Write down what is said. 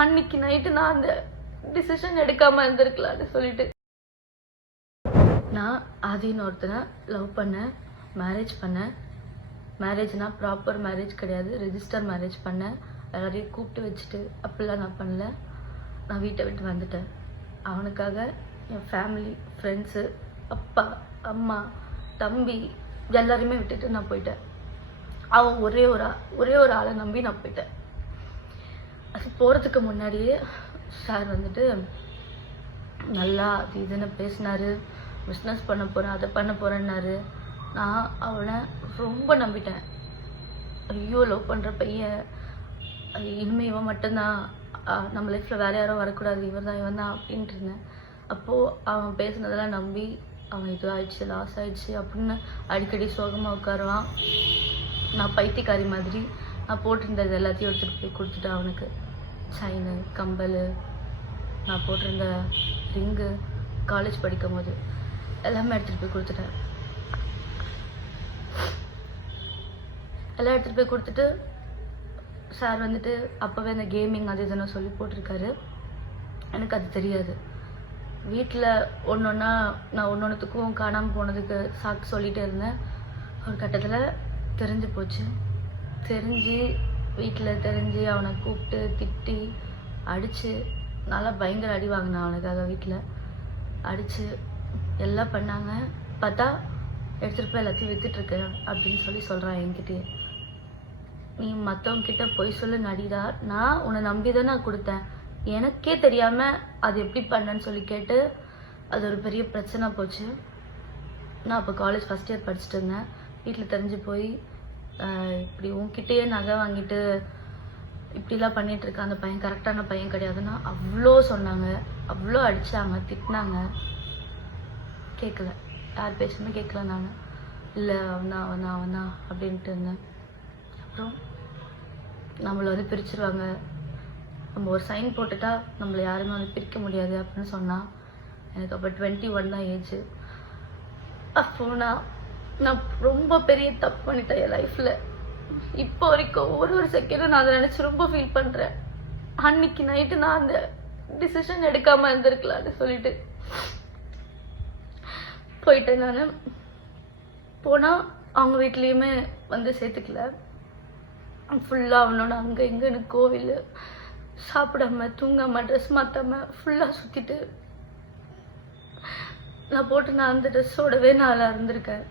அன்னைக்கு நைட்டு நான் அந்த டிசிஷன் எடுக்காம இருந்திருக்கலாம்னு சொல்லிட்டு நான் ஆதின்னு ஒருத்தனை லவ் பண்ணேன், மேரேஜ் பண்ணேன். மேரேஜ்னா ப்ராப்பர் மேரேஜ் கிடையாது, ரெஜிஸ்டர் மேரேஜ் பண்ணேன். எல்லாரையும் கூப்பிட்டு வச்சுட்டு அப்படிலாம் நான் பண்ணல. நான் வீட்டை விட்டு வந்துட்டேன். அவனுக்காக என் ஃபேமிலி, ஃப்ரெண்ட்ஸு, அப்பா, அம்மா, தம்பி எல்லாரையுமே விட்டுட்டு நான் போயிட்டேன். அவன் ஒரே ஒரு ஆளை நம்பி நான் போயிட்டேன். அது போகிறதுக்கு முன்னாடியே சார் வந்துட்டு நல்லா அது இதுன்னு பேசினாரு. பிஸ்னஸ் பண்ண போகிறேன், அதை பண்ண போகிறேன்னாரு. நான் அவனை ரொம்ப நம்பிட்டேன். ஐயோ, லவ் பண்ணுற பையன், இனிமேல் இவன் மட்டும்தான், நம்ம லைஃப்பில் வேறு யாரும் வரக்கூடாது, இவன் தான் அப்படின்ட்டு இருந்தேன். அப்போது அவன் பேசுனதெல்லாம் நம்பி அவன் இது ஆயிடுச்சு, லாஸ் ஆயிடுச்சு அப்படின்னு அடிக்கடி சோகமாக உட்காருவான். நான் பைத்தியக்காரி மாதிரி நான் போட்டிருந்தது எல்லாத்தையும் எடுத்துகிட்டு போய் கொடுத்துட்டேன் அவனுக்கு. செயின், கம்பல், நான் போட்டிருந்த ரிங்கு, காலேஜ் படிக்கும் போது எல்லாமே எடுத்துகிட்டு போய் கொடுத்துட்டேன். எல்லாம் எடுத்துகிட்டு போய் கொடுத்துட்டு சார் வந்துட்டு அப்போவே அந்த கேமிங் அது இதுன்னு சொல்லி போட்டிருக்காரு. எனக்கு அது தெரியாது. வீட்டில் ஒன்றொன்னா நான் ஒன்றொன்றுத்துக்கும் காணாமல் போனதுக்கு சாக்கு சொல்லிகிட்டே இருந்தேன். ஒரு கட்டத்தில் தெரிஞ்சு போச்சு. வீட்டில் தெரிஞ்சு அவனை கூப்பிட்டு திட்டி அடித்து நல்லா பயங்கர அடி வாங்கினான் அவனுக்காக. வீட்டில் அடித்து எல்லாம் பண்ணாங்க. பார்த்தா எடுத்துகிட்டு போய் எல்லாத்தையும் விற்றுட்ருக்க அப்படின்னு சொல்லி சொல்கிறான் என்கிட்டயே. நீ மற்றவங்கிட்ட பொய் சொல்லு நடிடா, நான் உன்னை நம்பி தான் நான் கொடுத்தேன், எனக்கே தெரியாமல் அது எப்படி பண்ணேன்னு சொல்லி கேட்டு அது ஒரு பெரிய பிரச்சனை போச்சு. நான் அப்போ காலேஜ் ஃபஸ்ட் இயர் படிச்சுட்டு இருந்தேன். வீட்டில் தெரிஞ்சு போய் இப்படி உன்கிட்டயே நகை வாங்கிட்டு இப்படிலாம் பண்ணிகிட்ருக்கேன், அந்த பையன் கரெக்டான பையன் கிடையாதுன்னா அவ்வளோ சொன்னாங்க, அவ்வளோ அடித்தாங்க, திட்டினாங்க. கேட்கல, யார் பேசுமே கேட்கல. நான் இல்லை அவனா அப்படின்ட்டு இருந்தேன். அப்புறம் நம்மளை வந்து பிரிச்சுருவாங்க, நம்ம ஒரு சைன் போட்டுட்டா நம்மளை யாருமே வந்து பிரிக்க முடியாது அப்படின்னு சொன்னால். எனக்கு அப்போ 21 தான் ஏஜ். அப்போ நான் ரொம்ப பெரிய தப்பு பண்ணிட்டேன் என் லைஃப்பில். இப்போ வரைக்கும் ஒரு செகண்டும் நான் அதை நினச்சி ரொம்ப ஃபீல் பண்ணுறேன். அன்னைக்கு நைட்டு நான் அந்த டிசிஷன் எடுக்காமல் இருந்திருக்கலான்னு சொல்லிட்டு போயிட்டேன். நான் போனால் அவங்க வீட்லேயுமே வந்து சேர்த்துக்கல. ஃபுல்லாக அவனோட அங்கே இங்கேன்னு கோவில், சாப்பிடாம தூங்காமல் ட்ரெஸ் மாற்றாமல் ஃபுல்லாக சுற்றிட்டு நான் அந்த ட்ரெஸ்ஸோடவே நான் இருந்திருக்கேன்.